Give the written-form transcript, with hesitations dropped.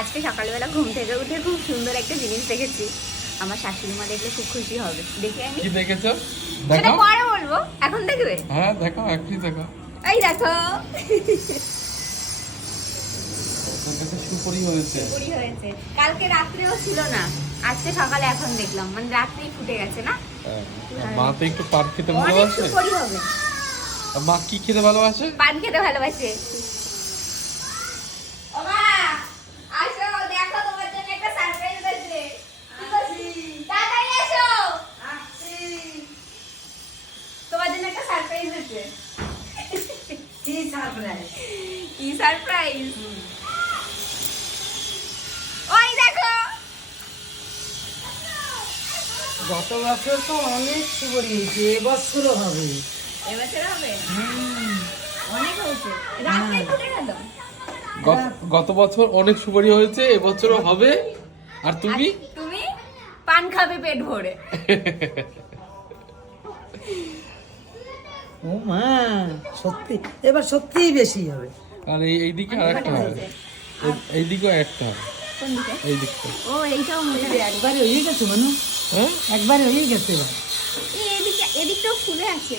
আজকে সকালবেলা ঘুম থেকে উঠে খুব সুন্দর একটা জিনিস দেখেছি। আমার শাশুড়ি মা দেখলে খুব খুশি হবে। দেখে আমি কি দেখেছো? সেটা দেখো। পরে বলবো, এখন দেখবে। হ্যাঁ দেখো, এখনই দেখো। এই দেখো তোর কাছে সুপরি হয়েছে। পুরি হয়েছে। কালকে রাত্রেও ছিল না, আজকে সকালে এখন দেখলাম, মানে রাত্রেই ফুটে গেছে না। হ্যাঁ, মা তো একটু পান খেতে অনেক ভালোবাসে। সুপুরি হবে। আর মা কি খেতে ভালোবাসে? পান খেতে ভালোবাসে। ও মা, আসো, দেখো তোমার জন্য একটা সারপ্রাইজ আছে। তাড়াতাড়ি এসো। তোমার জন্য একটা সারপ্রাইজ আছে। কি সারপ্রাইজ? কি সারপ্রাইজ? ওই দেখো। গত বছর তো অনেক সুপারি হয়েছে, এবছরও হবে। এবছর হবে? অনেক হয়েছে। রাত্রে ফুটে গেল। গত বছর অনেক সুপারি হয়েছে, এবছরও হবে। আর তুমি? আর তুমি পান খাবে পেট ভরে। ও মা, সত্যি এবার সত্যিই বেশি হবে। আর এইদিকে আর একটা হবে। এইদিকেও একটা হবে। কোন দিকে? এই দিকটা। ও এইটাও মুখে আছে। একবারে হয়ে গেছে মানু, হ্যাঁ, একবারে হয়ে গেছে এবার। এদিকে, এদিকটাও ফুলে আছে।